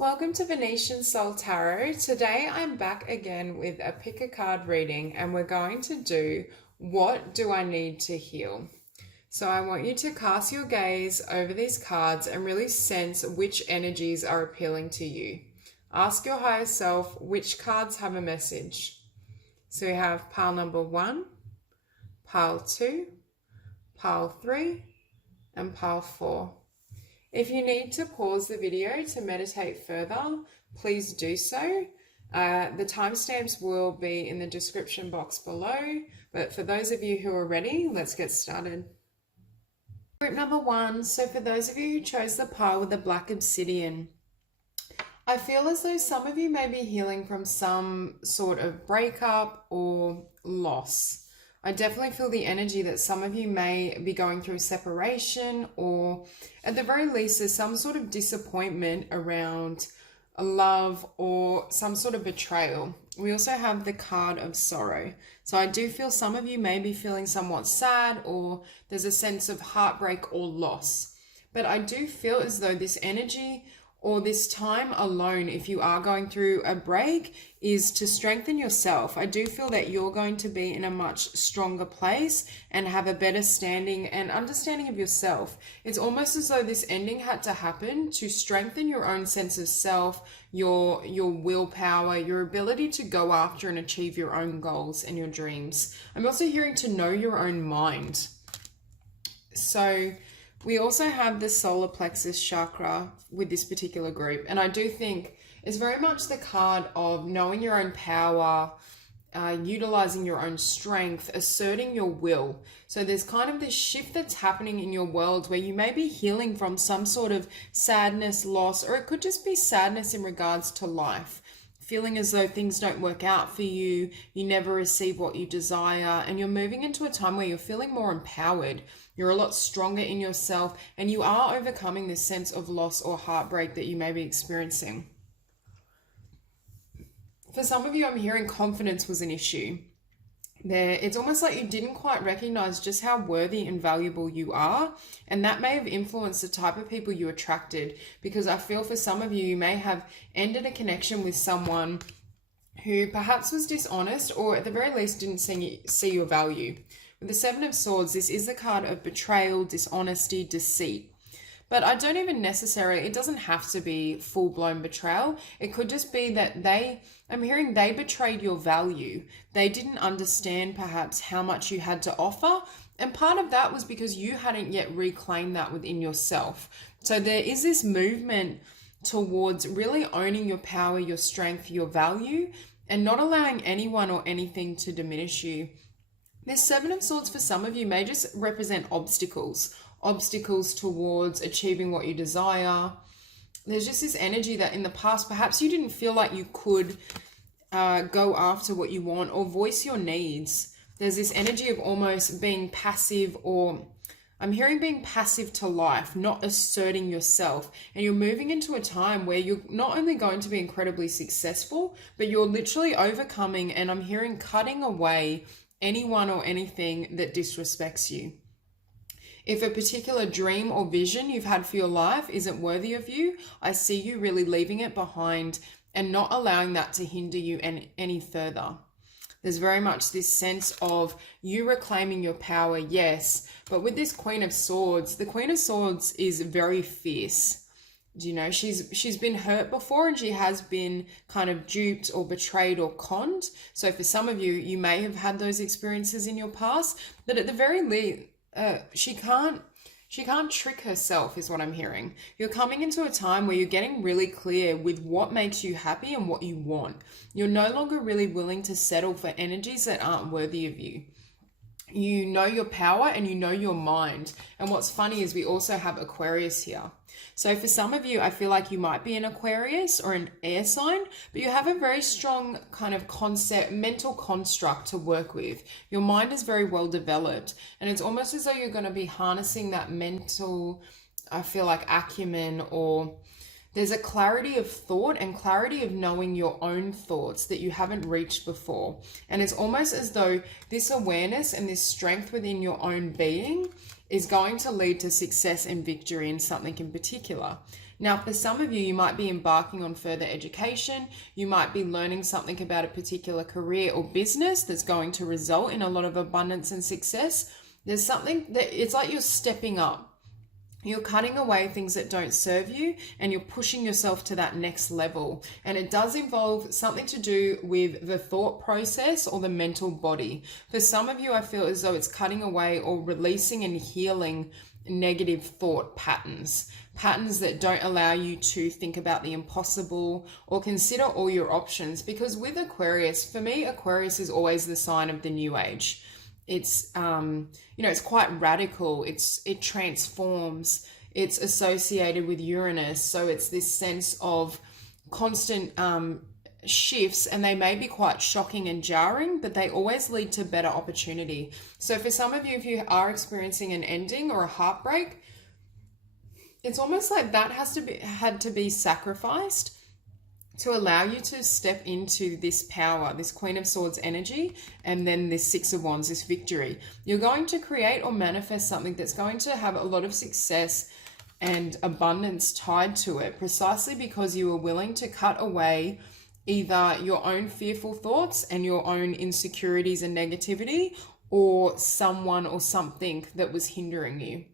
Welcome to Venusian Soul Tarot. Today I'm back again with a pick a card reading and we're going to do what do I need to heal? So I want you to cast your gaze over these cards and really sense which energies are appealing to you. Ask your higher self which cards have a message. So we have pile number 1, pile 2, pile 3 and pile 4. If you need to pause the video to meditate further, please do so. The timestamps will be in the description box below, but for those of you who are ready, let's get started. Group number 1, so for those of you who chose the pile with the black obsidian, I feel as though some of you may be healing from some sort of breakup or loss. I definitely feel the energy that some of you may be going through separation, or at the very least there's some sort of disappointment around a love or some sort of betrayal. We also have the card of sorrow. So I do feel some of you may be feeling somewhat sad, or there's a sense of heartbreak or loss. But I do feel as though this energy or this time alone, if you are going through a break, is to strengthen yourself. I do feel that you're going to be in a much stronger place and have a better standing and understanding of yourself. It's almost as though this ending had to happen to strengthen your own sense of self, your willpower, your ability to go after and achieve your own goals and your dreams. I'm also hearing to know your own mind. So we also have the solar plexus chakra with this particular group. And I do think it's very much the card of knowing your own power, utilizing your own strength, asserting your will. So there's kind of this shift that's happening in your world where you may be healing from some sort of sadness, loss, or it could just be sadness in regards to life. Feeling as though things don't work out for you, you never receive what you desire, and you're moving into a time where you're feeling more empowered. You're a lot stronger in yourself, and you are overcoming this sense of loss or heartbreak that you may be experiencing. For some of you, I'm hearing confidence was an issue. It's almost like you didn't quite recognize just how worthy and valuable you are, and that may have influenced the type of people you attracted, because I feel for some of you, you may have ended a connection with someone who perhaps was dishonest or at the very least didn't see your value. With the 7 of Swords, this is the card of betrayal, dishonesty, deceit. But I don't even necessarily, it doesn't have to be full-blown betrayal. It could just be that I'm hearing they betrayed your value. They didn't understand perhaps how much you had to offer. And part of that was because you hadn't yet reclaimed that within yourself. So there is this movement towards really owning your power, your strength, your value, and not allowing anyone or anything to diminish you. This 7 of Swords for some of you may just represent obstacles towards achieving what you desire. There's just this energy that in the past, perhaps you didn't feel like you could go after what you want or voice your needs. There's this energy of almost being passive, or I'm hearing being passive to life, not asserting yourself. And you're moving into a time where you're not only going to be incredibly successful, but you're literally overcoming, and I'm hearing cutting away anyone or anything that disrespects you. If a particular dream or vision you've had for your life isn't worthy of you, I see you really leaving it behind and not allowing that to hinder you any further. There's very much this sense of you reclaiming your power, yes, but with this Queen of Swords, the Queen of Swords is very fierce. You know, she's been hurt before, and she has been kind of duped or betrayed or conned. So for some of you, you may have had those experiences in your past, but at the very least, she can't trick herself is what I'm hearing. You're coming into a time where you're getting really clear with what makes you happy and what you want. You're no longer really willing to settle for energies that aren't worthy of you. You know your power and you know your mind. And what's funny is we also have Aquarius here. So for some of you, I feel like you might be an Aquarius or an air sign, but you have a very strong kind of mental construct to work with. Your mind is very well developed, and it's almost as though you're going to be harnessing that mental, I feel like, acumen, or there's a clarity of thought and clarity of knowing your own thoughts that you haven't reached before. And it's almost as though this awareness and this strength within your own being is going to lead to success and victory in something in particular. Now, for some of you, you might be embarking on further education. You might be learning something about a particular career or business that's going to result in a lot of abundance and success. There's something that it's like you're stepping up. You're cutting away things that don't serve you and you're pushing yourself to that next level. And it does involve something to do with the thought process or the mental body. For some of you, I feel as though it's cutting away or releasing and healing negative thought patterns that don't allow you to think about the impossible or consider all your options. Because with Aquarius, for me, Aquarius is always the sign of the new age. It's, it's quite radical. It transforms. It's associated with Uranus. So it's this sense of constant shifts, and they may be quite shocking and jarring, but they always lead to better opportunity. So for some of you, if you are experiencing an ending or a heartbreak, it's almost like that had to be sacrificed to allow you to step into this power, this Queen of Swords energy, and then this Six of Wands, this victory. You're going to create or manifest something that's going to have a lot of success and abundance tied to it, precisely because you are willing to cut away either your own fearful thoughts and your own insecurities and negativity, or someone or something that was hindering you.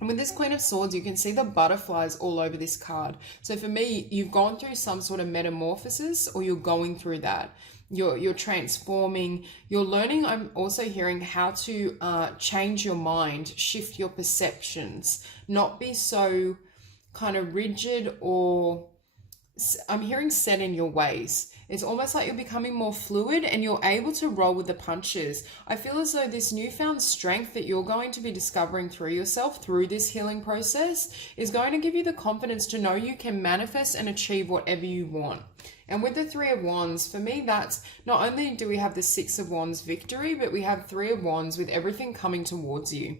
And with this Queen of Swords, you can see the butterflies all over this card. So for me, you've gone through some sort of metamorphosis, or you're going through that. You're transforming, you're learning. I'm also hearing how to change your mind, shift your perceptions, not be so kind of rigid, or I'm hearing set in your ways. It's almost like you're becoming more fluid and you're able to roll with the punches. I feel as though this newfound strength that you're going to be discovering through yourself, through this healing process, is going to give you the confidence to know you can manifest and achieve whatever you want. And with the Three of Wands, for me, that's not only do we have the Six of Wands victory, but we have Three of Wands with everything coming towards you.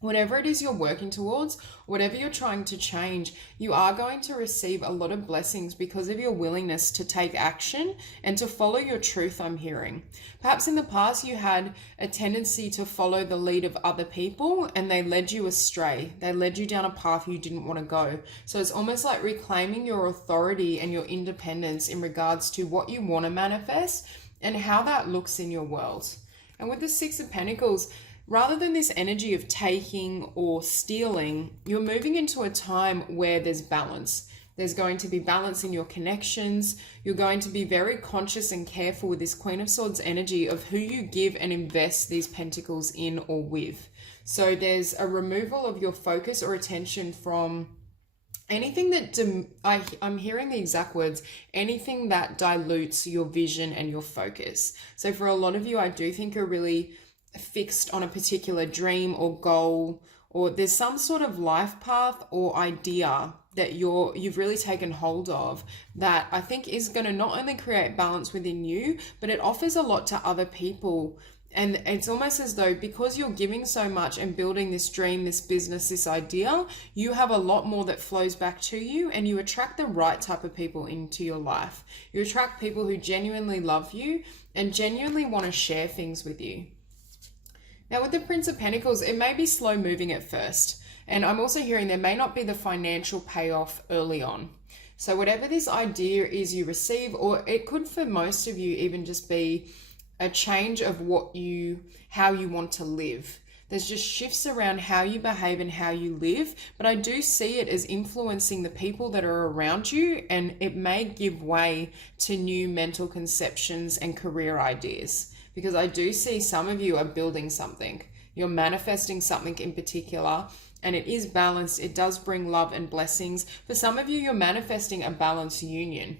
Whatever it is you're working towards, whatever you're trying to change, you are going to receive a lot of blessings because of your willingness to take action and to follow your truth, I'm hearing. Perhaps in the past you had a tendency to follow the lead of other people and they led you astray. They led you down a path you didn't want to go. So it's almost like reclaiming your authority and your independence in regards to what you want to manifest and how that looks in your world. And with the Six of Pentacles, rather than this energy of taking or stealing, you're moving into a time where there's balance. There's going to be balance in your connections. You're going to be very conscious and careful with this Queen of Swords energy of who you give and invest these pentacles in or with. So there's a removal of your focus or attention from anything that, I'm hearing the exact words, anything that dilutes your vision and your focus. So for a lot of you, I do think you're really fixed on a particular dream or goal, or there's some sort of life path or idea that you've really taken hold of that I think is going to not only create balance within you, but it offers a lot to other people. And it's almost as though because you're giving so much and building this dream, this business, this idea, you have a lot more that flows back to you, and you attract the right type of people into your life. You attract people who genuinely love you and genuinely want to share things with you. Now with the Prince of Pentacles, it may be slow moving at first. And I'm also hearing there may not be the financial payoff early on. So whatever this idea is you receive, or it could for most of you even just be a change of how you want to live. There's just shifts around how you behave and how you live. But I do see it as influencing the people that are around you, and it may give way to new mental conceptions and career ideas. Because I do see some of you are building something. You're manifesting something in particular, and it is balanced. It does bring love and blessings. For some of you, you're manifesting a balanced union.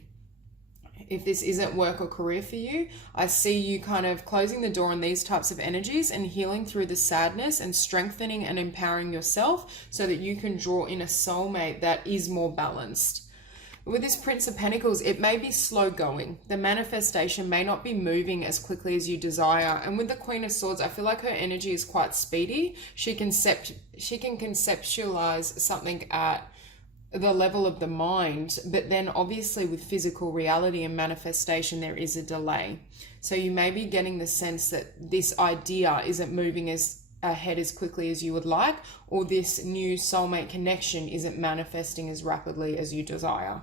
If this isn't work or career for you, I see you kind of closing the door on these types of energies and healing through the sadness and strengthening and empowering yourself so that you can draw in a soulmate that is more balanced. With this Prince of Pentacles, it may be slow going. The manifestation may not be moving as quickly as you desire. And with the Queen of Swords, I feel like her energy is quite speedy. She can conceptualize something at the level of the mind, but then obviously with physical reality and manifestation, there is a delay. So you may be getting the sense that this idea isn't moving as ahead as quickly as you would like, or this new soulmate connection isn't manifesting as rapidly as you desire.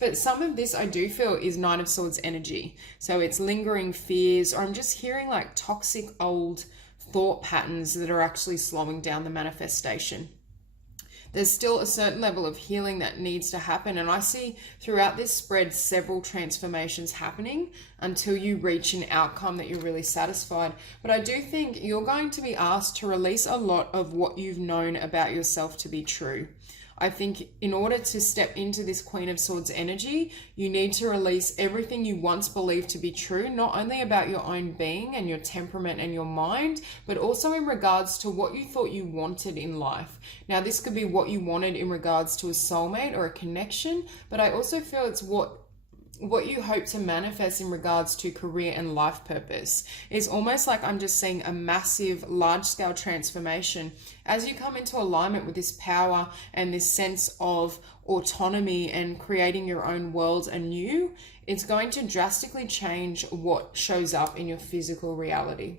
But some of this I do feel is Nine of Swords energy. So it's lingering fears, or I'm just hearing like toxic old thought patterns that are actually slowing down the manifestation. There's still a certain level of healing that needs to happen. And I see throughout this spread several transformations happening until you reach an outcome that you're really satisfied. But I do think you're going to be asked to release a lot of what you've known about yourself to be true. I think in order to step into this Queen of Swords energy, you need to release everything you once believed to be true, not only about your own being and your temperament and your mind, but also in regards to what you thought you wanted in life. Now, this could be what you wanted in regards to a soulmate or a connection, but I also feel it's what you hope to manifest in regards to career and life purpose. Is almost like I'm just seeing a massive large-scale transformation as you come into alignment with this power and this sense of autonomy and creating your own world anew. It's going to drastically change what shows up in your physical reality.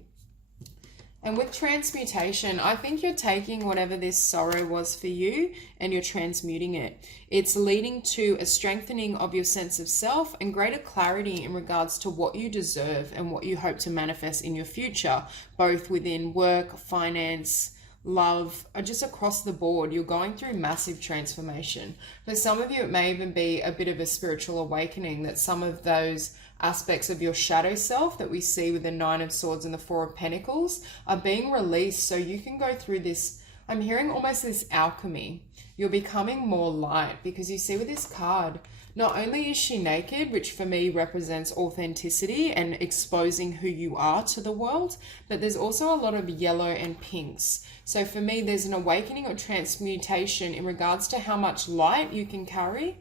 And with transmutation, I think you're taking whatever this sorrow was for you and you're transmuting it. It's leading to a strengthening of your sense of self and greater clarity in regards to what you deserve and what you hope to manifest in your future, both within work, finance, love, or just across the board. You're going through massive transformation. For some of you, it may even be a bit of a spiritual awakening, that some of those aspects of your shadow self that we see with the Nine of Swords and the Four of Pentacles are being released, so you can go through this, I'm hearing almost this alchemy. You're becoming more light, because you see with this card, not only is she naked, which for me represents authenticity and exposing who you are to the world, but there's also a lot of yellow and pinks. So for me, there's an awakening or transmutation in regards to how much light you can carry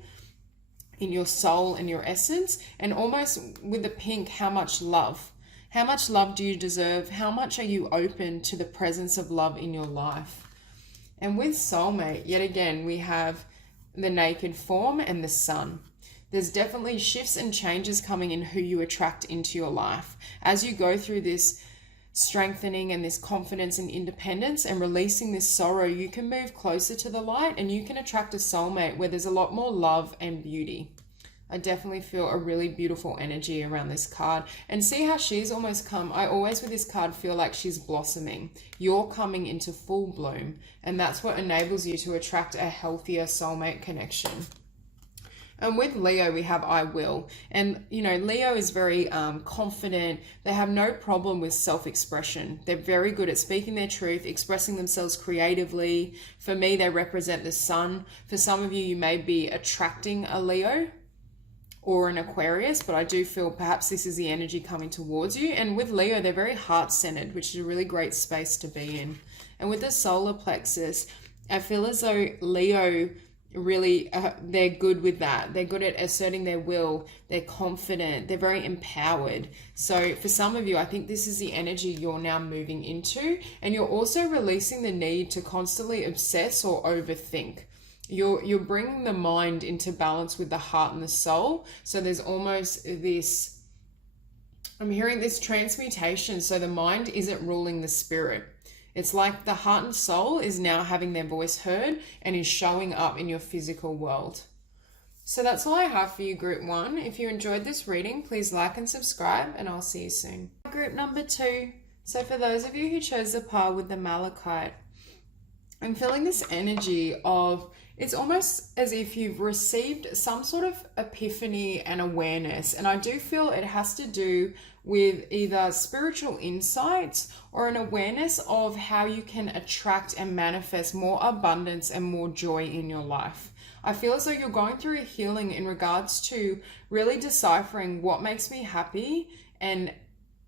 in your soul and your essence, and almost with the pink, how much love do you deserve? How much are you open to the presence of love in your life? And with soulmate, yet again, we have the naked form and the sun. There's definitely shifts and changes coming in who you attract into your life. As you go through this strengthening and this confidence and independence and releasing this sorrow, you can move closer to the light and you can attract a soulmate where there's a lot more love and beauty. I definitely feel a really beautiful energy around this card. And see how she's almost come, I always with this card feel like she's blossoming. You're coming into full bloom, and that's what enables you to attract a healthier soulmate connection. And with Leo, we have I will. And, you know, Leo is very confident. They have no problem with self-expression. They're very good at speaking their truth, expressing themselves creatively. For me, they represent the sun. For some of you, you may be attracting a Leo or an Aquarius, but I do feel perhaps this is the energy coming towards you. And with Leo, they're very heart-centered, which is a really great space to be in. And with the solar plexus, I feel as though Leo really they're good with that. They're good at asserting their will. They're confident. They're very empowered. So for some of you, I think this is the energy you're now moving into, and you're also releasing the need to constantly obsess or overthink. You're bringing the mind into balance with the heart and the soul. So there's almost this, I'm hearing this transmutation. So the mind isn't ruling the spirit. It's like the heart and soul is now having their voice heard and is showing up in your physical world. So that's all I have for you, Group 1. If you enjoyed this reading, please like and subscribe, and I'll see you soon. Group number 2. So for those of you who chose the pile with the Malachite, I'm feeling this energy of, it's almost as if you've received some sort of epiphany and awareness. And I do feel it has to do with either spiritual insights or an awareness of how you can attract and manifest more abundance and more joy in your life. I feel as though you're going through a healing in regards to really deciphering what makes me happy and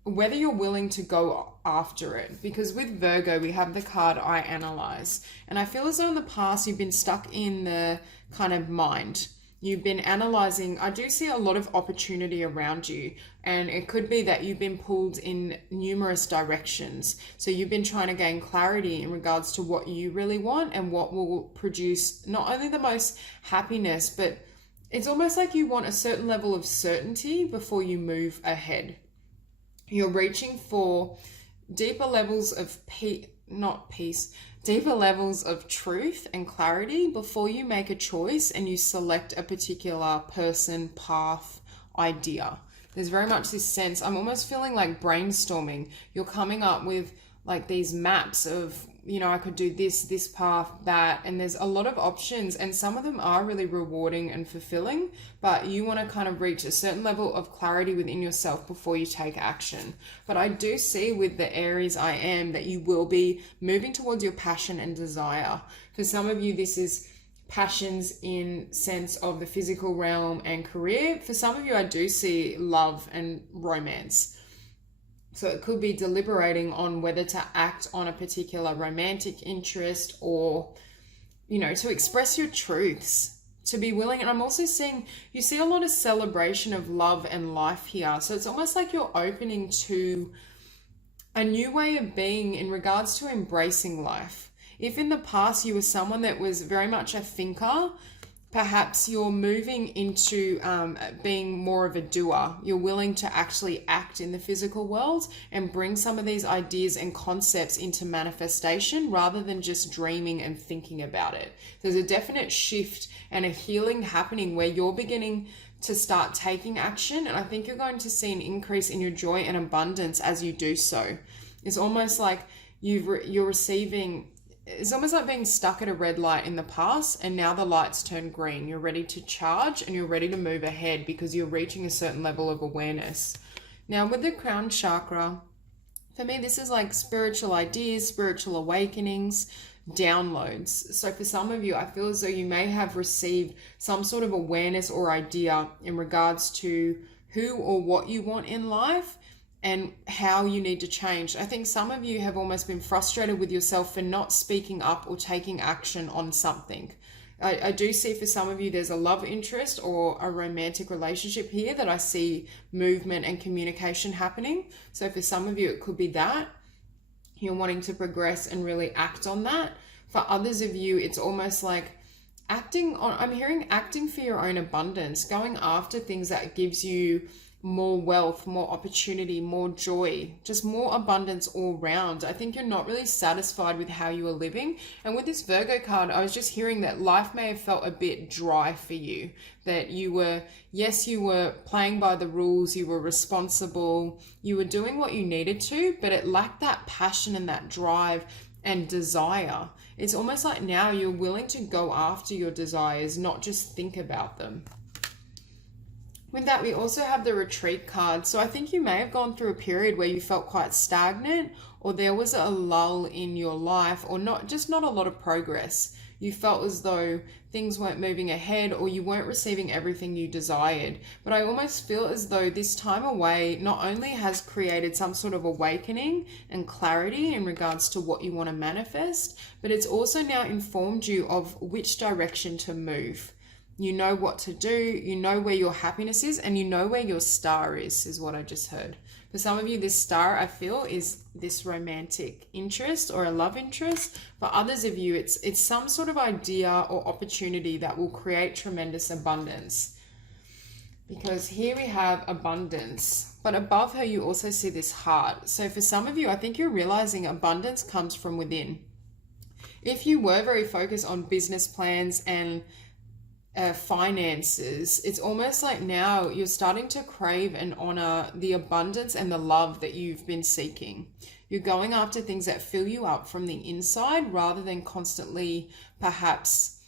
whether you're willing to go after it. Because with Virgo, we have the card I analyze. And I feel as though in the past you've been stuck in the kind of mind. You've been analyzing. I do see a lot of opportunity around you. And it could be that you've been pulled in numerous directions. So you've been trying to gain clarity in regards to what you really want and what will produce not only the most happiness, but it's almost like you want a certain level of certainty before you move ahead. You're reaching for deeper levels of not peace, deeper levels of truth and clarity before you make a choice and you select a particular person, path, idea. There's very much this sense, I'm almost feeling like brainstorming. You're coming up with like these maps of, you know, I could do this path, that, and there's a lot of options, and some of them are really rewarding and fulfilling, but you want to kind of reach a certain level of clarity within yourself before you take action. But I do see with the Aries I am that you will be moving towards your passion and desire. For some of you, this is passions in sense of the physical realm and career. For some of you, I do see love and romance. So it could be deliberating on whether to act on a particular romantic interest or, you know, to express your truths, to be willing. And I'm also seeing, you see a lot of celebration of love and life here. So it's almost like you're opening to a new way of being in regards to embracing life. If in the past you were someone that was very much a thinker, perhaps you're moving into being more of a doer. You're willing to actually act in the physical world and bring some of these ideas and concepts into manifestation rather than just dreaming and thinking about it. There's a definite shift and a healing happening where you're beginning to start taking action. And I think you're going to see an increase in your joy and abundance as you do so. It's almost like you're receiving... It's almost like being stuck at a red light in the past and now the lights turn green. You're ready to charge and you're ready to move ahead because you're reaching a certain level of awareness. Now with the crown chakra, for me, this is like spiritual ideas, spiritual awakenings, downloads. So for some of you, I feel as though you may have received some sort of awareness or idea in regards to who or what you want in life and how you need to change. I think some of you have almost been frustrated with yourself for not speaking up or taking action on something. I do see for some of you there's a love interest or a romantic relationship here that I see movement and communication happening. So for some of you, it could be that you're wanting to progress and really act on that. For others of you, it's almost like I'm hearing acting for your own abundance, going after things that gives you more wealth, more opportunity, more joy, just more abundance all round. I think you're not really satisfied with how you are living. And with this Virgo card, I was just hearing that life may have felt a bit dry for you, that you were playing by the rules, you were responsible, you were doing what you needed to, but it lacked that passion and that drive and desire. It's almost like now you're willing to go after your desires, not just think about them. With that, we also have the retreat card. So I think you may have gone through a period where you felt quite stagnant, or there was a lull in your life, or not a lot of progress. You felt as though things weren't moving ahead, or you weren't receiving everything you desired. But I almost feel as though this time away not only has created some sort of awakening and clarity in regards to what you want to manifest, but it's also now informed you of which direction to move. You know what to do, you know where your happiness is, and you know where your star is what I just heard. For some of you, this star, I feel, is this romantic interest or a love interest. For others of you, it's some sort of idea or opportunity that will create tremendous abundance. Because here we have abundance, but above her, you also see this heart. So for some of you, I think you're realizing abundance comes from within. If you were very focused on business plans and finances, it's almost like now you're starting to crave and honor the abundance and the love that you've been seeking. You're going after things that fill you up from the inside rather than constantly perhaps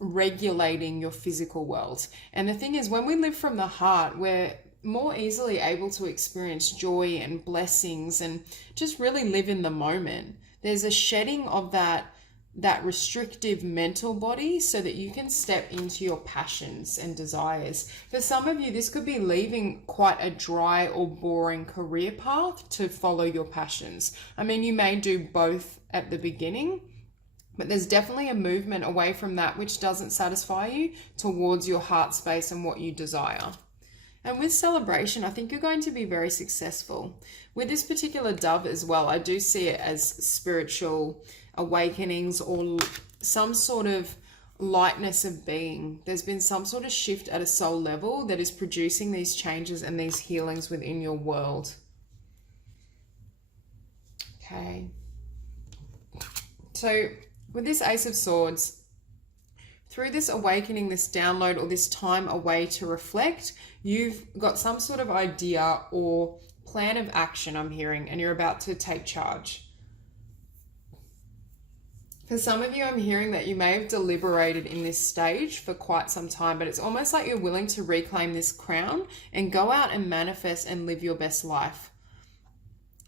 regulating your physical world. And the thing is, when we live from the heart, we're more easily able to experience joy and blessings and just really live in the moment. There's a shedding of that restrictive mental body so that you can step into your passions and desires. For some of you, this could be leaving quite a dry or boring career path to follow your passions. I mean, you may do both at the beginning, but there's definitely a movement away from that which doesn't satisfy you towards your heart space and what you desire. And with celebration, I think you're going to be very successful. With this particular dove as well, I do see it as spiritual awakenings or some sort of lightness of being. There's been some sort of shift at a soul level that is producing these changes and these healings within your world. Okay. So with this Ace of Swords, through this awakening, this download, or this time away to reflect, you've got some sort of idea or plan of action, I'm hearing, and you're about to take charge. For some of you, I'm hearing that you may have deliberated in this stage for quite some time, but it's almost like you're willing to reclaim this crown and go out and manifest and live your best life.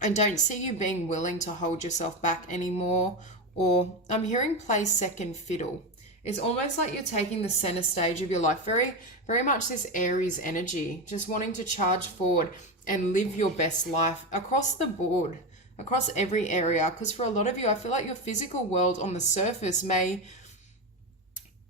I don't see you being willing to hold yourself back anymore, or I'm hearing play second fiddle. It's almost like you're taking the center stage of your life, very, very much this Aries energy, just wanting to charge forward and live your best life across the board, across every area. Because for a lot of you, I feel like your physical world on the surface may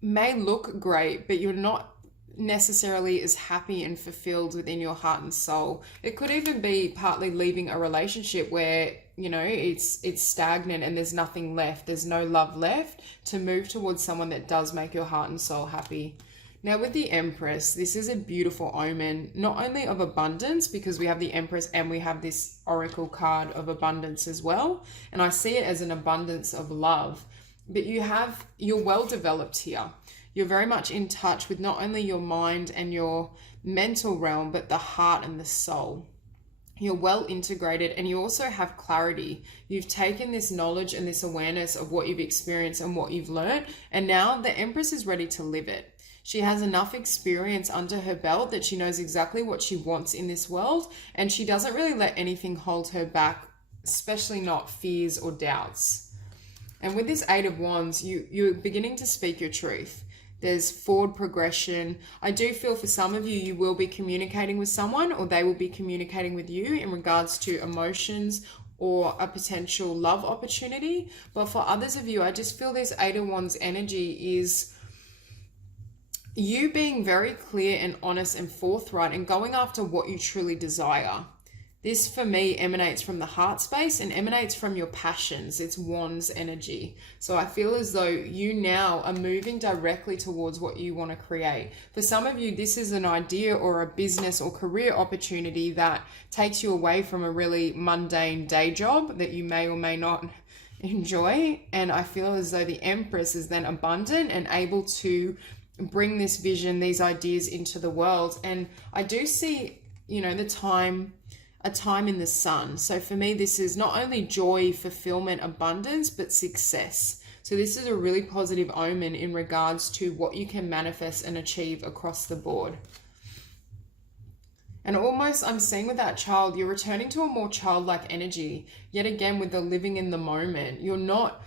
look great, but you're not necessarily as happy and fulfilled within your heart and soul. It could even be partly leaving a relationship where, you know, it's stagnant and there's nothing left, there's no love left, to move towards someone that does make your heart and soul happy. Now with the Empress, this is a beautiful omen, not only of abundance, because we have the Empress and we have this Oracle card of abundance as well, and I see it as an abundance of love. But you're well developed here. You're very much in touch with not only your mind and your mental realm, but the heart and the soul. You're well integrated, and you also have clarity. You've taken this knowledge and this awareness of what you've experienced and what you've learned, and now the Empress is ready to live it. She has enough experience under her belt that she knows exactly what she wants in this world, and she doesn't really let anything hold her back, especially not fears or doubts. And with this Eight of Wands, you're beginning to speak your truth. There's forward progression. I do feel for some of you, you will be communicating with someone, or they will be communicating with you in regards to emotions or a potential love opportunity. But for others of you, I just feel this Eight of Wands energy is you being very clear and honest and forthright and going after what you truly desire. This for me emanates from the heart space and emanates from your passions. It's Wands energy. So I feel as though you now are moving directly towards what you want to create. For some of you, this is an idea or a business or career opportunity that takes you away from a really mundane day job that you may or may not enjoy. And I feel as though the Empress is then abundant and able to bring this vision, these ideas into the world. And I do see, you know, a time in the sun. So for me, this is not only joy, fulfillment, abundance, but success. So this is a really positive omen in regards to what you can manifest and achieve across the board. And almost I'm seeing with that child, you're returning to a more childlike energy. Yet again, with the living in the moment, you're not,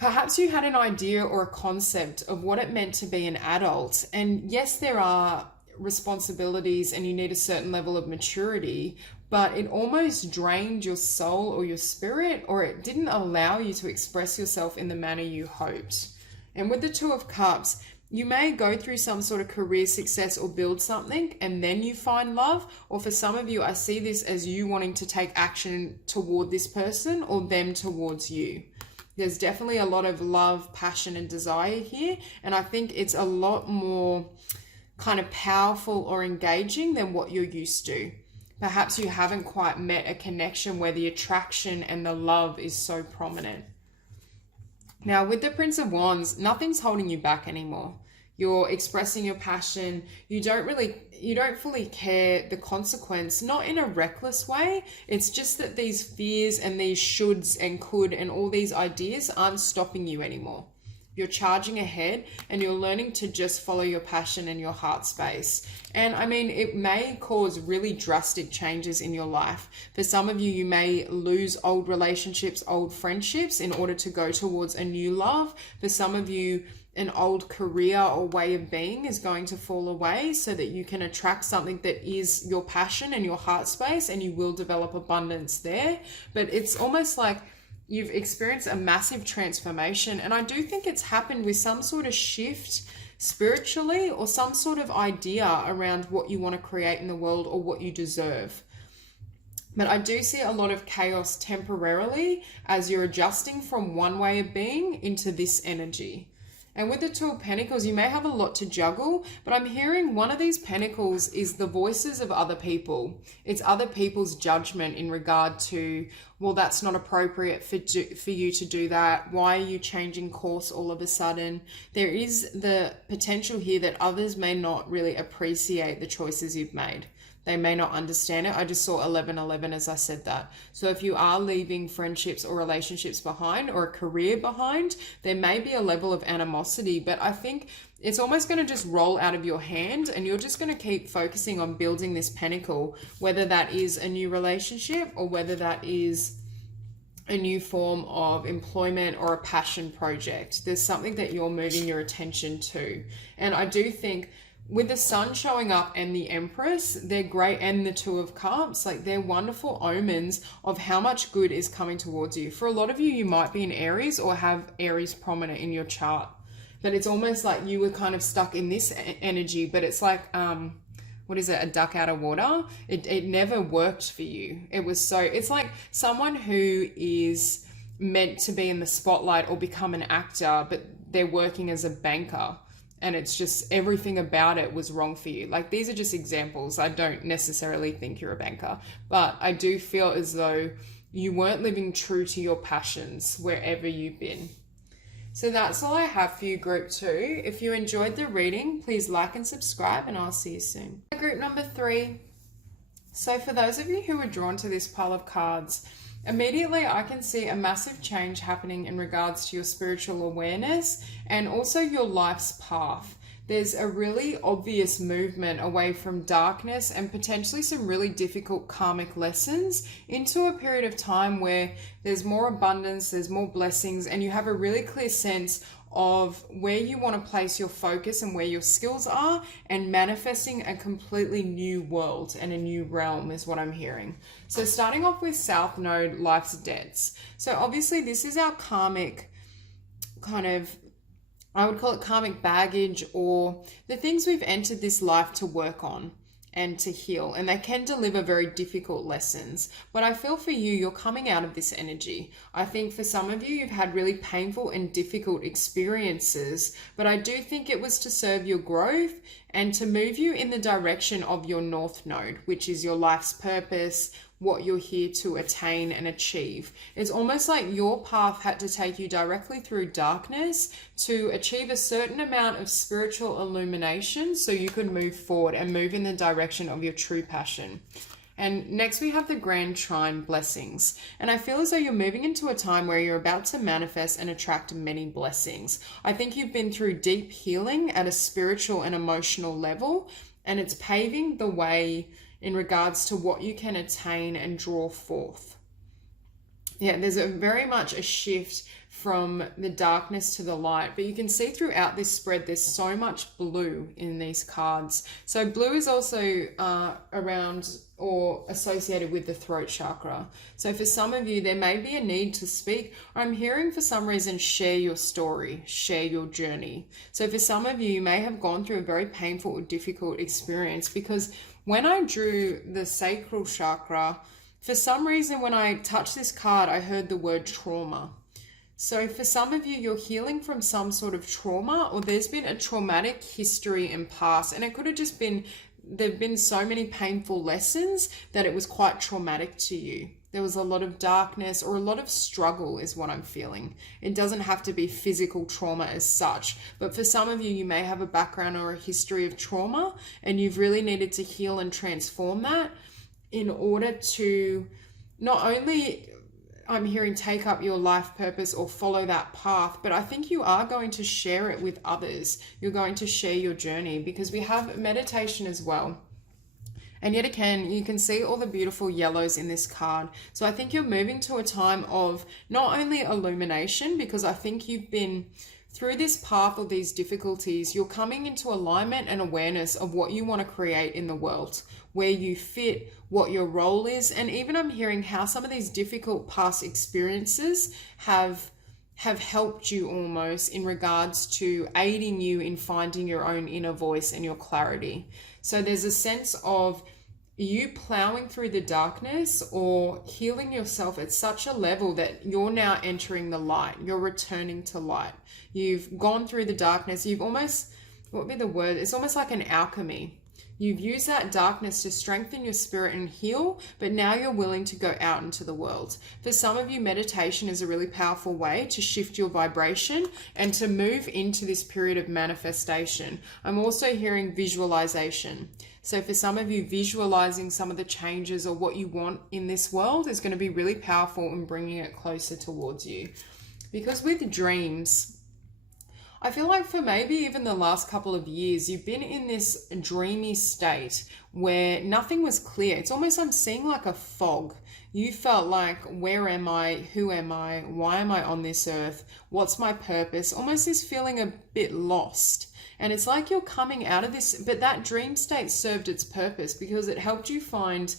perhaps you had an idea or a concept of what it meant to be an adult. And yes, there are responsibilities and you need a certain level of maturity, but it almost drained your soul or your spirit, or it didn't allow you to express yourself in the manner you hoped. And with the Two of Cups, you may go through some sort of career success or build something and then you find love. Or for some of you, I see this as you wanting to take action toward this person or them towards you. There's definitely a lot of love, passion, and desire here. And I think it's a lot more kind of powerful or engaging than what you're used to. Perhaps you haven't quite met a connection where the attraction and the love is so prominent. Now with the Prince of Wands, nothing's holding you back anymore. You're expressing your passion. You don't fully care the consequence, not in a reckless way. It's just that these fears and these shoulds and could and all these ideas aren't stopping you anymore. You're charging ahead and you're learning to just follow your passion and your heart space. And I mean, it may cause really drastic changes in your life. For some of you, you may lose old relationships, old friendships in order to go towards a new love. For some of you, an old career or way of being is going to fall away so that you can attract something that is your passion and your heart space, and you will develop abundance there. But it's almost like you've experienced a massive transformation. And I do think it's happened with some sort of shift spiritually or some sort of idea around what you want to create in the world or what you deserve. But I do see a lot of chaos temporarily as you're adjusting from one way of being into this energy. And with the Two of Pentacles, you may have a lot to juggle, but I'm hearing one of these pentacles is the voices of other people. It's other people's judgment in regard to well, that's not appropriate for you to do that. Why are you changing course all of a sudden? There is the potential here that others may not really appreciate the choices you've made. They may not understand it. I just saw 1111 as I said that. So if you are leaving friendships or relationships behind, or a career behind, there may be a level of animosity, but I think it's almost going to just roll out of your hand, and you're just going to keep focusing on building this pinnacle, whether that is a new relationship or whether that is a new form of employment or a passion project. There's something that you're moving your attention to. And I do think with the sun showing up and the Empress, they're great, and the Two of Cups, like they're wonderful omens of how much good is coming towards you. For a lot of you, you might be in Aries or have Aries prominent in your chart, but it's almost like you were kind of stuck in this energy, but it's like, what is it? A duck out of water. It never worked for you. It's like someone who is meant to be in the spotlight or become an actor, but they're working as a banker. And it's just everything about it was wrong for you. Like, these are just examples. I don't necessarily think you're a banker, but I do feel as though you weren't living true to your passions wherever you've been. So that's all I have for you, group 2. If you enjoyed the reading, please like and subscribe, and I'll see you soon. Group number 3. So for those of you who were drawn to this pile of cards, immediately I can see a massive change happening in regards to your spiritual awareness and also your life's path. There's a really obvious movement away from darkness and potentially some really difficult karmic lessons into a period of time where there's more abundance, there's more blessings, and you have a really clear sense of where you want to place your focus and where your skills are, and manifesting a completely new world and a new realm is what I'm hearing. So starting off with South Node, life's debts. So obviously this is our karmic kind of, I would call it karmic baggage, or the things we've entered this life to work on and to heal, and they can deliver very difficult lessons. But I feel for you, you're coming out of this energy. I think for some of you, you've had really painful and difficult experiences, but I do think it was to serve your growth and to move you in the direction of your North Node, which is your life's purpose, what you're here to attain and achieve. It's almost like your path had to take you directly through darkness to achieve a certain amount of spiritual illumination so you could move forward and move in the direction of your true passion. And next we have the Grand Trine, blessings. And I feel as though you're moving into a time where you're about to manifest and attract many blessings. I think you've been through deep healing at a spiritual and emotional level, and it's paving the way in regards to what you can attain and draw forth. Yeah, there's very much a shift from the darkness to the light, but you can see throughout this spread there's so much blue in these cards. So blue is also around or associated with the throat chakra. So for some of you, there may be a need to speak, or I'm hearing for some reason, share your story, share your journey. So for some of you, you may have gone through a very painful or difficult experience, because when I drew the sacral chakra, for some reason, when I touched this card, I heard the word trauma. So for some of you, you're healing from some sort of trauma, or there's been a traumatic history in past, and it could have just been, there've been so many painful lessons that it was quite traumatic to you. There was a lot of darkness or a lot of struggle is what I'm feeling. It doesn't have to be physical trauma as such, but for some of you, you may have a background or a history of trauma, and you've really needed to heal and transform that in order to not only, I'm hearing, take up your life purpose or follow that path, but I think you are going to share it with others. You're going to share your journey, because we have meditation as well. And yet again, you can see all the beautiful yellows in this card. So I think you're moving to a time of not only illumination, because I think you've been through this path of these difficulties, you're coming into alignment and awareness of what you want to create in the world, where you fit, what your role is. And even I'm hearing how some of these difficult past experiences have helped you almost in regards to aiding you in finding your own inner voice and your clarity. So there's a sense of you plowing through the darkness or healing yourself at such a level that you're now entering the light. You're returning to light. You've gone through the darkness. You've almost, what would be the word? It's almost like an alchemy. You've used that darkness to strengthen your spirit and heal, but now you're willing to go out into the world. For some of you, meditation is a really powerful way to shift your vibration and to move into this period of manifestation. I'm also hearing visualization. So for some of you, visualizing some of the changes or what you want in this world is going to be really powerful in bringing it closer towards you. Because with dreams, I feel like for maybe even the last couple of years, you've been in this dreamy state where nothing was clear. It's almost, I'm seeing like a fog. You felt like, where am I? Who am I? Why am I on this earth? What's my purpose? Almost this feeling a bit lost. And it's like you're coming out of this, but that dream state served its purpose because it helped you find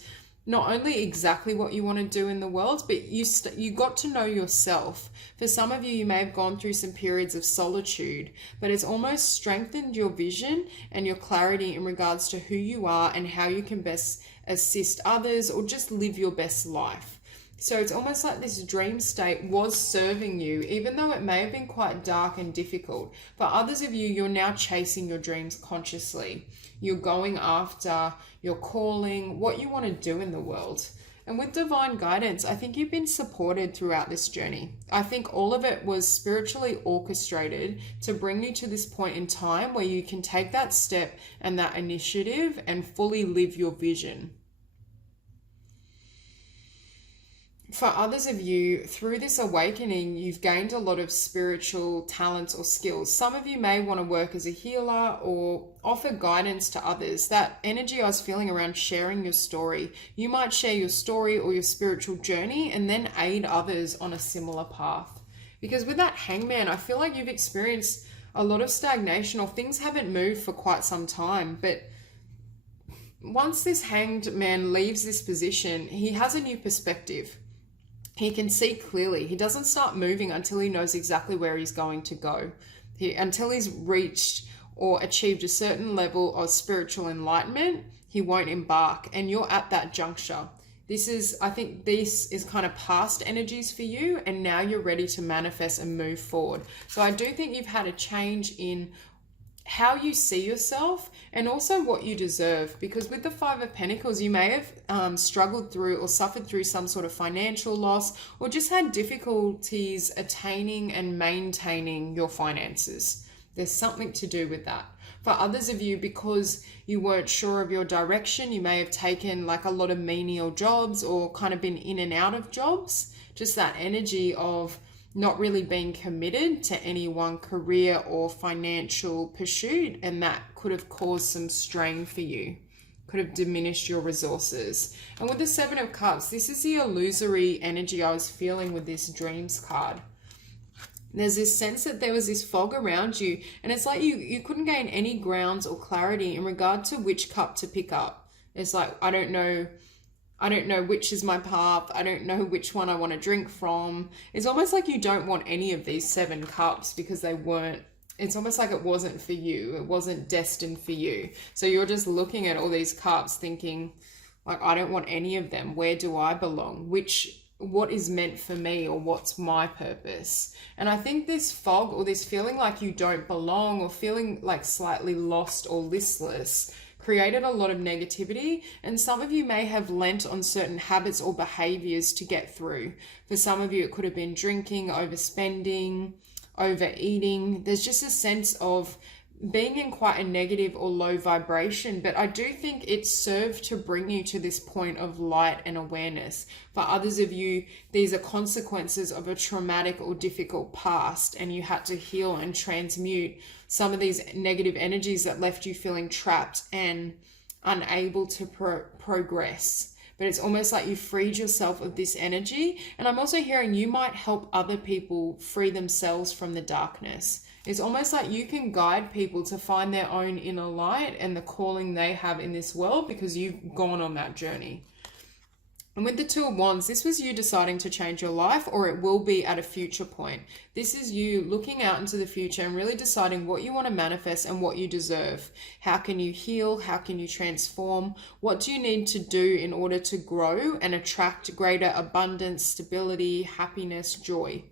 not only exactly what you want to do in the world, but you got to know yourself. For some of you, you may have gone through some periods of solitude, but it's almost strengthened your vision and your clarity in regards to who you are and how you can best assist others or just live your best life. So it's almost like this dream state was serving you, even though it may have been quite dark and difficult. For others of you, you're now chasing your dreams consciously. You're going after your calling, what you want to do in the world. And with divine guidance, I think you've been supported throughout this journey. I think all of it was spiritually orchestrated to bring you to this point in time where you can take that step and that initiative and fully live your vision. For others of you, through this awakening, you've gained a lot of spiritual talents or skills. Some of you may want to work as a healer or offer guidance to others. That energy I was feeling around sharing your story. You might share your story or your spiritual journey and then aid others on a similar path. Because with that hangman, I feel like you've experienced a lot of stagnation or things haven't moved for quite some time. But once this hanged man leaves this position, he has a new perspective. He can see clearly. He doesn't start moving until he knows exactly where he's going to go. Until he's reached or achieved a certain level of spiritual enlightenment, he won't embark. And you're at that juncture. I think this is kind of past energies for you. And now you're ready to manifest and move forward. So I do think you've had a change in how you see yourself and also what you deserve, because with the Five of Pentacles you may have struggled through or suffered through some sort of financial loss or just had difficulties attaining and maintaining your finances. There's something to do with that. For others of you, because you weren't sure of your direction, you may have taken like a lot of menial jobs or kind of been in and out of jobs. Just that energy of not really being committed to any one career or financial pursuit, and that could have caused some strain for you, could have diminished your resources. And with the Seven of Cups, this is the illusory energy I was feeling with this Dreams card. There's this sense that there was this fog around you, and it's like you couldn't gain any grounds or clarity in regard to which cup to pick up. It's like, I don't know which is my path. I don't know which one I want to drink from. It's almost like you don't want any of these 7 cups because it's almost like it wasn't for you. It wasn't destined for you. So you're just looking at all these cups thinking, like, I don't want any of them. Where do I belong? What is meant for me, or what's my purpose? And I think this fog or this feeling like you don't belong or feeling like slightly lost or listless created a lot of negativity, and some of you may have lent on certain habits or behaviors to get through. For some of you, it could have been drinking, overspending, overeating. There's just a sense of being in quite a negative or low vibration, but I do think it served to bring you to this point of light and awareness. For others of you, these are consequences of a traumatic or difficult past, and you had to heal and transmute some of these negative energies that left you feeling trapped and unable to progress. But it's almost like you freed yourself of this energy. And I'm also hearing you might help other people free themselves from the darkness. It's almost like you can guide people to find their own inner light and the calling they have in this world because you've gone on that journey. And with the Two of Wands, this was you deciding to change your life, or it will be at a future point. This is you looking out into the future and really deciding what you want to manifest and what you deserve. How can you heal? How can you transform? What do you need to do in order to grow and attract greater abundance, stability, happiness, joy?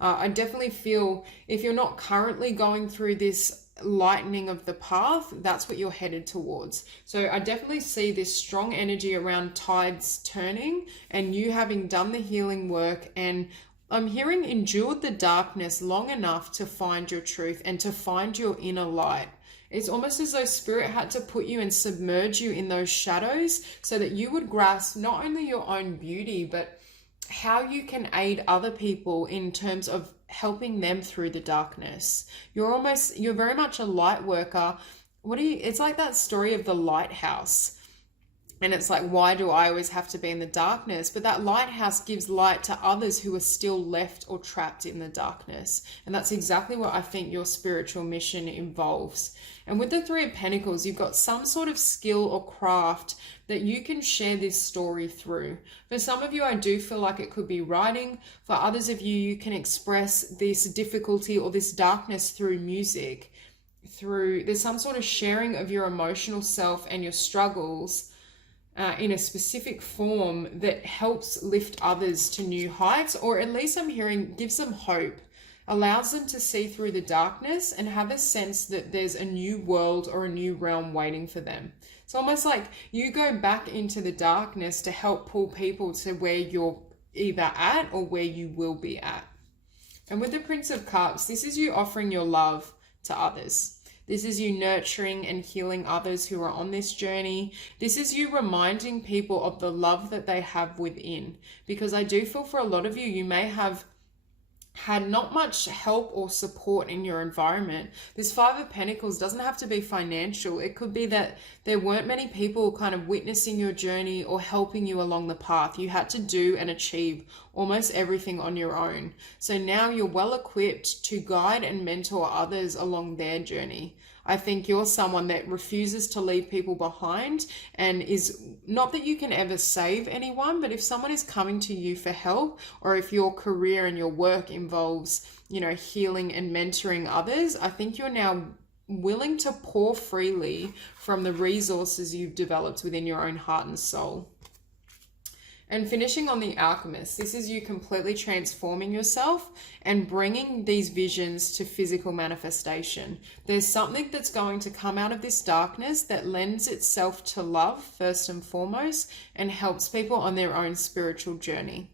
I definitely feel if you're not currently going through this lightening of the path, that's what you're headed towards. So I definitely see this strong energy around tides turning and you having done the healing work, and I'm hearing endured the darkness long enough to find your truth and to find your inner light. It's almost as though Spirit had to put you and submerge you in those shadows so that you would grasp not only your own beauty, but how you can aid other people in terms of helping them through the darkness. You're very much a light worker. It's like that story of the lighthouse. And it's like, why do I always have to be in the darkness? But that lighthouse gives light to others who are still left or trapped in the darkness. And that's exactly what I think your spiritual mission involves. And with the Three of Pentacles, you've got some sort of skill or craft that you can share this story through. For some of you, I do feel like it could be writing. For others of you, you can express this difficulty or this darkness through music. There's some sort of sharing of your emotional self and your struggles in a specific form that helps lift others to new heights, or at least I'm hearing gives them hope, allows them to see through the darkness and have a sense that there's a new world or a new realm waiting for them. It's almost like you go back into the darkness to help pull people to where you're either at or where you will be at. And with the Prince of Cups, this is you offering your love to others. This is you nurturing and healing others who are on this journey. This is you reminding people of the love that they have within. Because I do feel for a lot of you, you may have had not much help or support in your environment. This Five of Pentacles doesn't have to be financial. It could be that there weren't many people kind of witnessing your journey or helping you along the path. You had to do and achieve almost everything on your own. So now you're well equipped to guide and mentor others along their journey. I think you're someone that refuses to leave people behind, and is not that you can ever save anyone, but if someone is coming to you for help, or if your career and your work involves, healing and mentoring others, I think you're now willing to pour freely from the resources you've developed within your own heart and soul. And finishing on the Alchemist, this is you completely transforming yourself and bringing these visions to physical manifestation. There's something that's going to come out of this darkness that lends itself to love first and foremost and helps people on their own spiritual journey.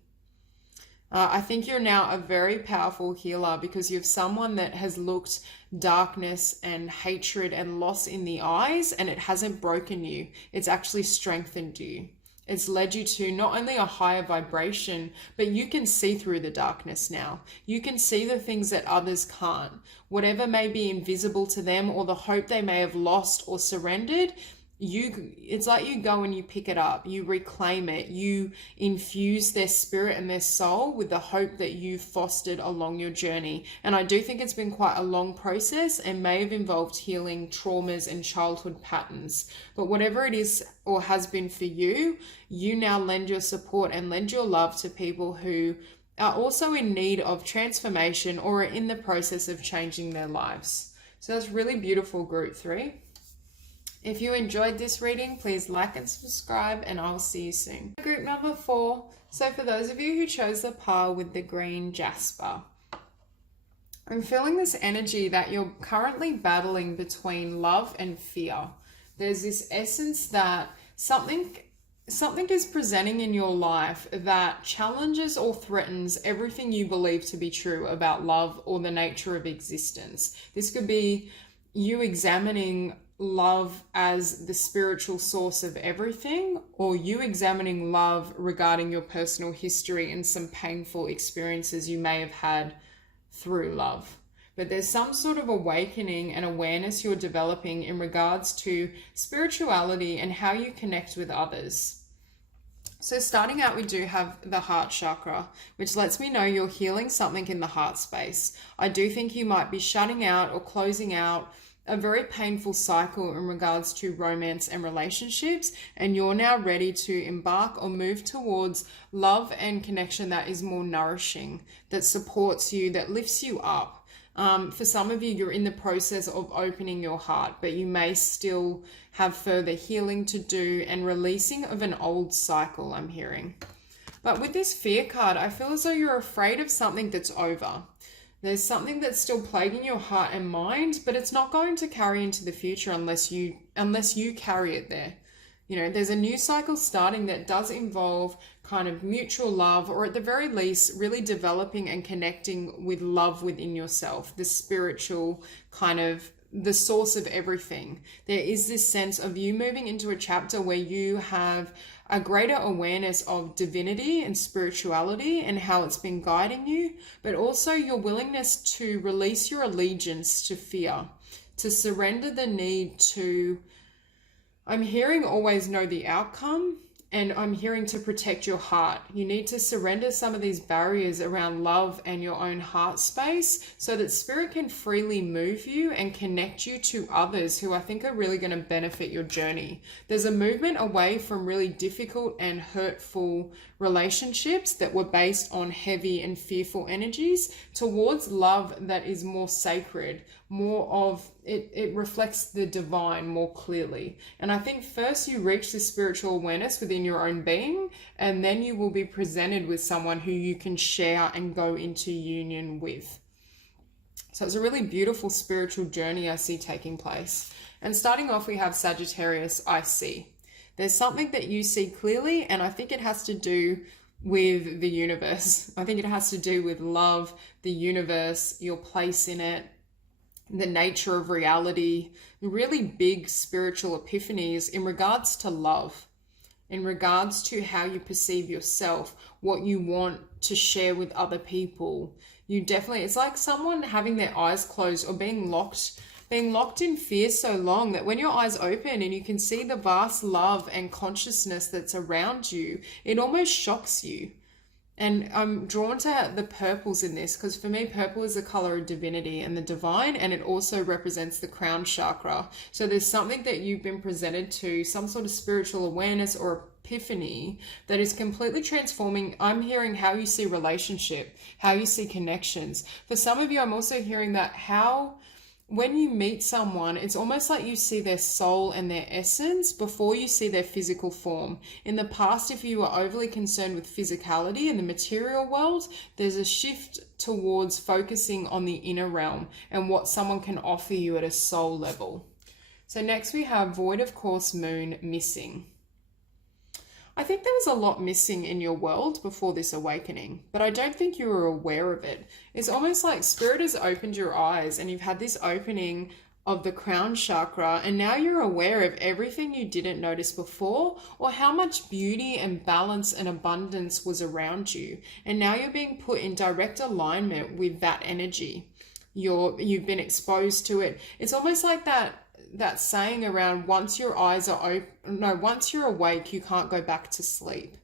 I think you're now a very powerful healer because you're someone that has looked darkness and hatred and loss in the eyes, and it hasn't broken you. It's actually strengthened you. It's led you to not only a higher vibration, but you can see through the darkness now. You can see the things that others can't. Whatever may be invisible to them or the hope they may have lost or surrendered, it's like you go and you pick it up, you reclaim it, you infuse their spirit and their soul with the hope that you've fostered along your journey. And I do think it's been quite a long process and may have involved healing traumas and childhood patterns. But whatever it is or has been for you, you now lend your support and lend your love to people who are also in need of transformation or are in the process of changing their lives. So that's really beautiful, Group 3. If you enjoyed this reading, please like and subscribe, and I'll see you soon. Group number 4. So for those of you who chose the pile with the green Jasper, I'm feeling this energy that you're currently battling between love and fear. There's this essence that something is presenting in your life that challenges or threatens everything you believe to be true about love or the nature of existence. This could be you examining love as the spiritual source of everything, or you examining love regarding your personal history and some painful experiences you may have had through love. But there's some sort of awakening and awareness you're developing in regards to spirituality and how you connect with others. So starting out, we do have the heart chakra, which lets me know you're healing something in the heart space. I do think you might be shutting out or closing out a very painful cycle in regards to romance and relationships, and you're now ready to embark or move towards love and connection that is more nourishing, that supports you, that lifts you up. For some of you, you're in the process of opening your heart, but you may still have further healing to do and releasing of an old cycle, I'm hearing. But with this fear card, I feel as though you're afraid of something that's over. There's something that's still plaguing your heart and mind, but it's not going to carry into the future unless you carry it there. You know, there's a new cycle starting that does involve kind of mutual love, or at the very least, really developing and connecting with love within yourself, the spiritual kind of the source of everything. There is this sense of you moving into a chapter where you have a greater awareness of divinity and spirituality and how it's been guiding you, but also your willingness to release your allegiance to fear, to surrender the need to, I'm hearing always know the outcome, and I'm hearing to protect your heart. You need to surrender some of these barriers around love and your own heart space so that spirit can freely move you and connect you to others who I think are really going to benefit your journey. There's a movement away from really difficult and hurtful relationships that were based on heavy and fearful energies towards love that is more sacred, more of it reflects the divine more clearly. And I think first you reach this spiritual awareness within your own being, and then you will be presented with someone who you can share and go into union with. So it's a really beautiful spiritual journey I see taking place. And starting off, we have Sagittarius, I see. There's something that you see clearly, and I think it has to do with the universe. I think it has to do with love, the universe, your place in it, the nature of reality, really big spiritual epiphanies in regards to love, in regards to how you perceive yourself, what you want to share with other people. You definitely, it's like someone having their eyes closed or being locked in fear so long that when your eyes open and you can see the vast love and consciousness that's around you, it almost shocks you. And I'm drawn to the purples in this because for me, purple is the color of divinity and the divine, and it also represents the crown chakra. So there's something that you've been presented to, some sort of spiritual awareness or epiphany that is completely transforming. I'm hearing how you see relationship, how you see connections. For some of you, I'm also hearing that when you meet someone, it's almost like you see their soul and their essence before you see their physical form. In the past, if you were overly concerned with physicality in the material world, there's a shift towards focusing on the inner realm and what someone can offer you at a soul level. So next we have Void of Course Moon, missing. I think there was a lot missing in your world before this awakening, but I don't think you were aware of it. It's almost like spirit has opened your eyes and you've had this opening of the crown chakra, and now you're aware of everything you didn't notice before, or how much beauty and balance and abundance was around you. And now you're being put in direct alignment with that energy. You've been exposed to it. It's almost like that saying around once you're awake, you can't go back to sleep.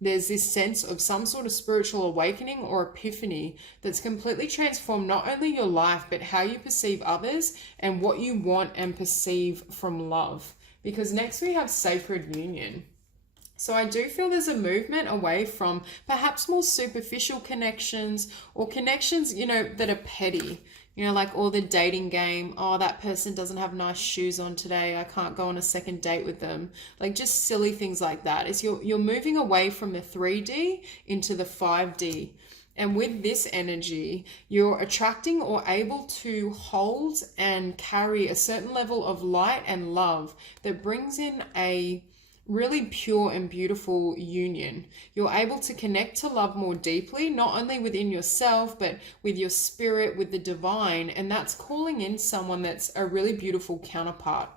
There's this sense of some sort of spiritual awakening or epiphany that's completely transformed not only your life, but how you perceive others and what you want and perceive from love. Because next we have Sacred Union. So I do feel there's a movement away from perhaps more superficial connections or connections, that are petty. Like all the dating game. Oh, that person doesn't have nice shoes on today. I can't go on a second date with them. Like just silly things like that. It's you're moving away from the 3D into the 5D. And with this energy, you're attracting or able to hold and carry a certain level of light and love that brings in a really pure and beautiful union. You're able to connect to love more deeply, not only within yourself, but with your spirit, with the divine. And that's calling in someone that's a really beautiful counterpart.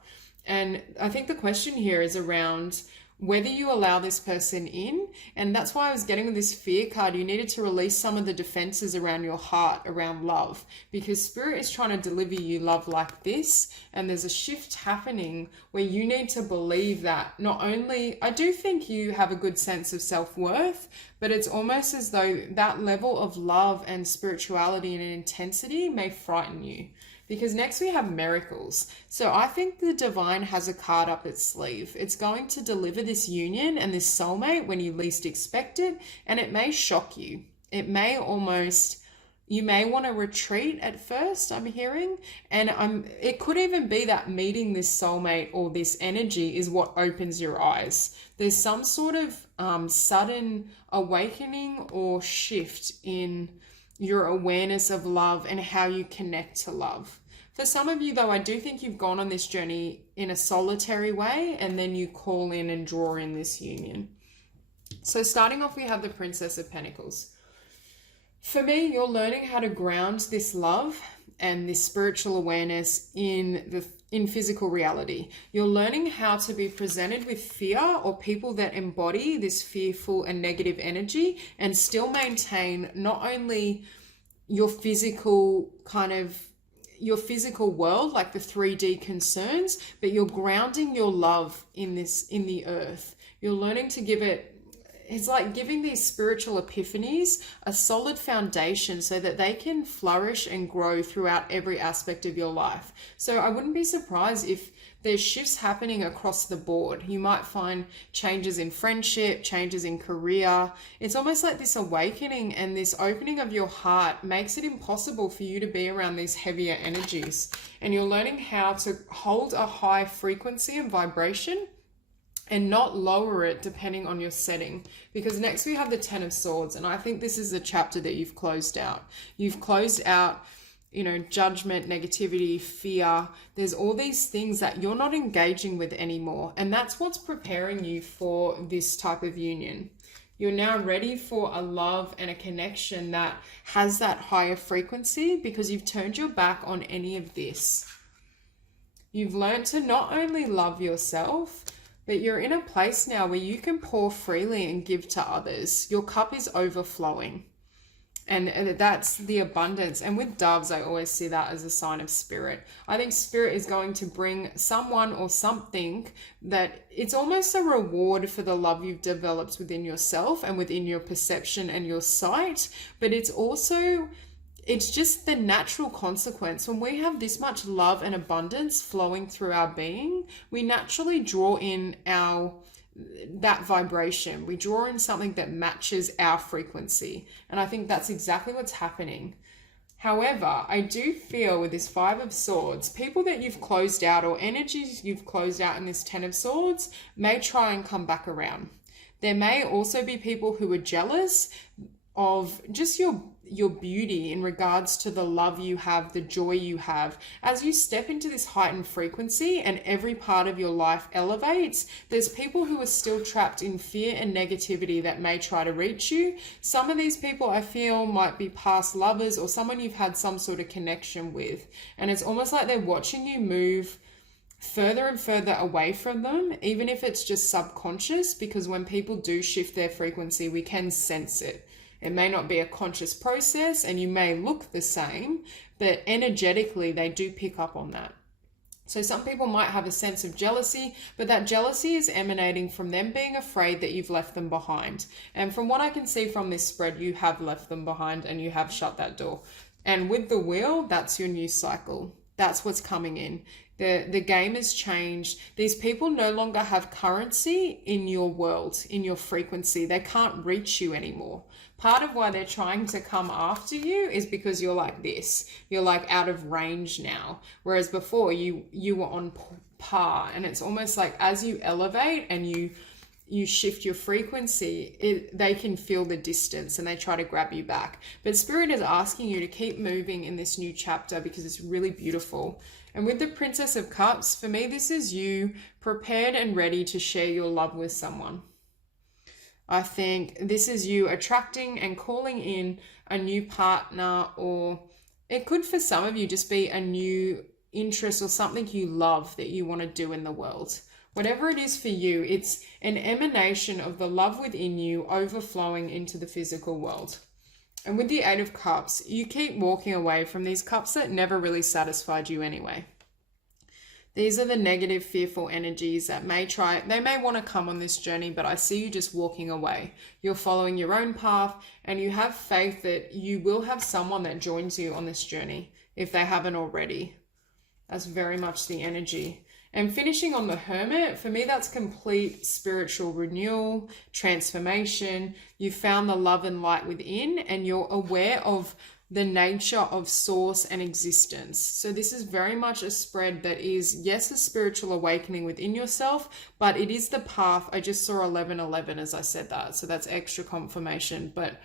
And I think the question here is around whether you allow this person in. And that's why I was getting with this fear card. You needed to release some of the defenses around your heart, around love, because spirit is trying to deliver you love like this. And there's a shift happening where you need to believe that not only, I do think you have a good sense of self-worth, but it's almost as though that level of love and spirituality and intensity may frighten you. Because next we have miracles. So I think the divine has a card up its sleeve. It's going to deliver this union and this soulmate when you least expect it. And it may shock you. It may you may want to retreat at first, I'm hearing. And it could even be that meeting this soulmate or this energy is what opens your eyes. There's some sort of sudden awakening or shift in your awareness of love and how you connect to love. For some of you, though, I do think you've gone on this journey in a solitary way, and then you call in and draw in this union. So starting off, we have the Princess of Pentacles. For me, you're learning how to ground this love and this spiritual awareness in physical reality. You're learning how to be presented with fear or people that embody this fearful and negative energy and still maintain not only your physical world, like the 3D concerns, but you're grounding your love in the earth. You're learning to give it, it's like giving these spiritual epiphanies a solid foundation so that they can flourish and grow throughout every aspect of your life. So I wouldn't be surprised if there's shifts happening across the board. You might find changes in friendship, changes in career. It's almost like this awakening and this opening of your heart makes it impossible for you to be around these heavier energies. And you're learning how to hold a high frequency and vibration and not lower it depending on your setting. Because next we have the Ten of Swords, and I think this is a chapter that you've closed out. You've closed out, judgment, negativity, fear. There's all these things that you're not engaging with anymore, and that's what's preparing you for this type of union. You're now ready for a love and a connection that has that higher frequency because you've turned your back on any of this. You've learned to not only love yourself, but you're in a place now where you can pour freely and give to others. Your cup is overflowing. And that's the abundance. And with doves, I always see that as a sign of spirit. I think spirit is going to bring someone or something that it's almost a reward for the love you've developed within yourself and within your perception and your sight. But it's just the natural consequence. When we have this much love and abundance flowing through our being, we naturally draw in that vibration. We draw in something that matches our frequency. And I think that's exactly what's happening. However, I do feel with this Five of Swords, people that you've closed out or energies you've closed out in this Ten of Swords may try and come back around. There may also be people who are jealous of just your beauty in regards to the love you have, the joy you have. As you step into this heightened frequency and every part of your life elevates, there's people who are still trapped in fear and negativity that may try to reach you. Some of these people I feel might be past lovers or someone you've had some sort of connection with. And it's almost like they're watching you move further and further away from them, even if it's just subconscious, because when people do shift their frequency, we can sense it. It may not be a conscious process and you may look the same, but energetically they do pick up on that. So some people might have a sense of jealousy, but that jealousy is emanating from them being afraid that you've left them behind. And from what I can see from this spread, you have left them behind and you have shut that door. And with the wheel, that's your new cycle. That's what's coming in. The game has changed. These people no longer have currency in your world, in your frequency. They can't reach you anymore. Part of why they're trying to come after you is because you're like this. You're like out of range now. Whereas before you were on par. And it's almost like as you elevate and you shift your frequency, they can feel the distance and they try to grab you back. But Spirit is asking you to keep moving in this new chapter because it's really beautiful. And with the Princess of Cups, for me, this is you prepared and ready to share your love with someone. I think this is you attracting and calling in a new partner, or it could for some of you just be a new interest or something you love that you want to do in the world. Whatever it is for you, it's an emanation of the love within you overflowing into the physical world. And with the Eight of Cups, you keep walking away from these cups that never really satisfied you anyway. These are the negative, fearful energies that they may want to come on this journey, but I see you just walking away. You're following your own path and you have faith that you will have someone that joins you on this journey if they haven't already. That's very much the energy. And finishing on the Hermit, for me, that's complete spiritual renewal, transformation. You found the love and light within and you're aware of the nature of source and existence. So this is very much a spread that is, yes, a spiritual awakening within yourself, but it is the path. I just saw 11:11 as I said that, so that's extra confirmation. But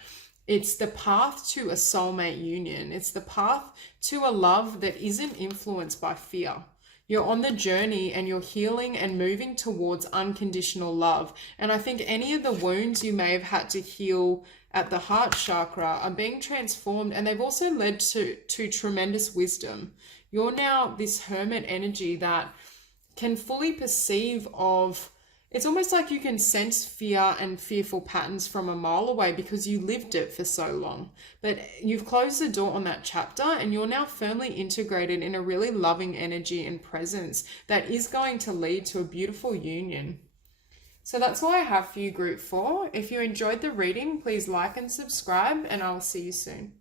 It's the path to a soulmate union. It's the path to a love that isn't influenced by fear. You're on the journey and you're healing and moving towards unconditional love. And I think any of the wounds you may have had to heal at the heart chakra are being transformed, and they've also led to tremendous wisdom. You're now this hermit energy that can fully perceive of, it's almost like you can sense fear and fearful patterns from a mile away because you lived it for so long. But you've closed the door on that chapter and you're now firmly integrated in a really loving energy and presence that is going to lead to a beautiful union. So that's all I have for you, Group 4. If you enjoyed the reading, please like and subscribe, and I'll see you soon.